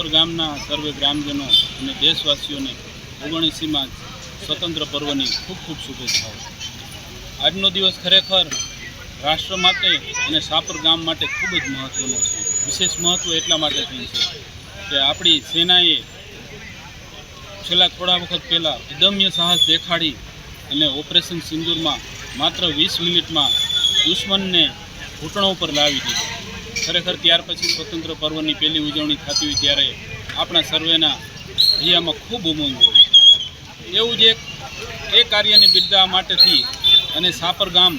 સાપર ગામના સર્વે ગ્રામજનો અને દેશવાસીઓને 79મી સ્વતંત્ર પર્વની ખૂબ ખૂબ શુભેચ્છાઓ। આજનો દિવસ ખરેખર રાષ્ટ્ર માટે અને સાપર ગામ માટે ખૂબ જ મહત્ત્વનો છે। વિશેષ મહત્ત્વ એટલા માટે છે કે આપણી સેનાએ છેલ્લા થોડા વખત પહેલાં અદમ્ય સાહસ દેખાડી અને ઓપરેશન સિંદૂરમાં માત્ર 20 મિનિટમાં દુશ્મનને ઘૂંટણો પર લાવી દીધો। ખરેખર ત્યાર પછી સ્વતંત્ર પર્વની પહેલી ઉજવણી થતી હોય ત્યારે આપણા સર્વેના હૈયામાં ખૂબ ઉમંગ હોય। એવું જ એ કાર્યને બિરદાવવા માટેથી અને સાપર ગામ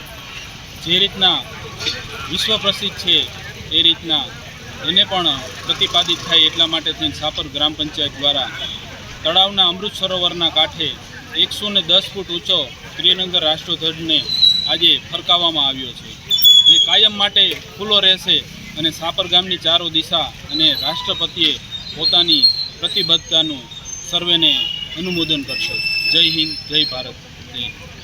જે રીતના વિશ્વ પ્રસિદ્ધ છે એ રીતના એને પણ પ્રતિપાદિત થાય એટલા માટે થઈને સાપર ગ્રામ પંચાયત દ્વારા તળાવના અમૃત સરોવરના કાંઠે 110 ફૂટ ઊંચો ત્રિરંગા રાષ્ટ્રધ્વજને આજે ફરકાવવામાં આવ્યો છે, જે કાયમ માટે ખુલ્લો રહેશે અને સાપર ગામની ચારો દિશા અને રાષ્ટ્રપતિએ પોતાની પ્રતિબદ્ધતાનું સર્વેને અનુમોદન કરશે। જય હિન્દ, જય ભારત, જય હિન્દ।